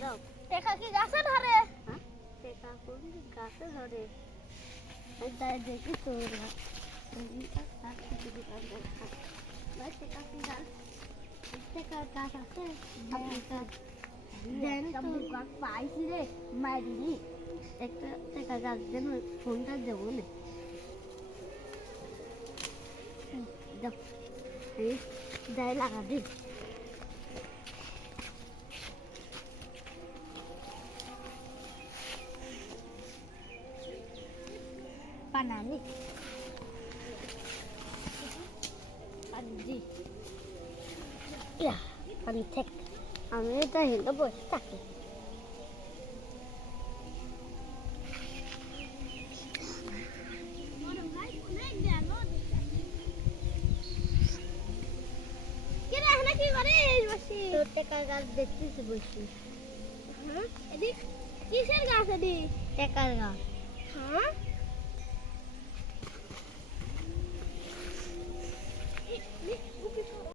দাও। টেকা কি গাছে ধরে? হ্যাঁ টেকা কোন গাছে ধরে? তাই দেখি তোর ভাই টেকা কি গাছ? টেকা গাছ আছে? দেন তো গাছ পাইছি রে মারিনি। একটা টেকা গাছ দেন ফোনটা দেবো না। দাও এই দাই লাগা দি। Panani. Panji. Ya, pantek. আমি এটা হেলে বসে থাকি। তোর টেকা গাছ দেখতেছি বসি। এদিক কিসের গাছ এদিক? টেকার গাছ।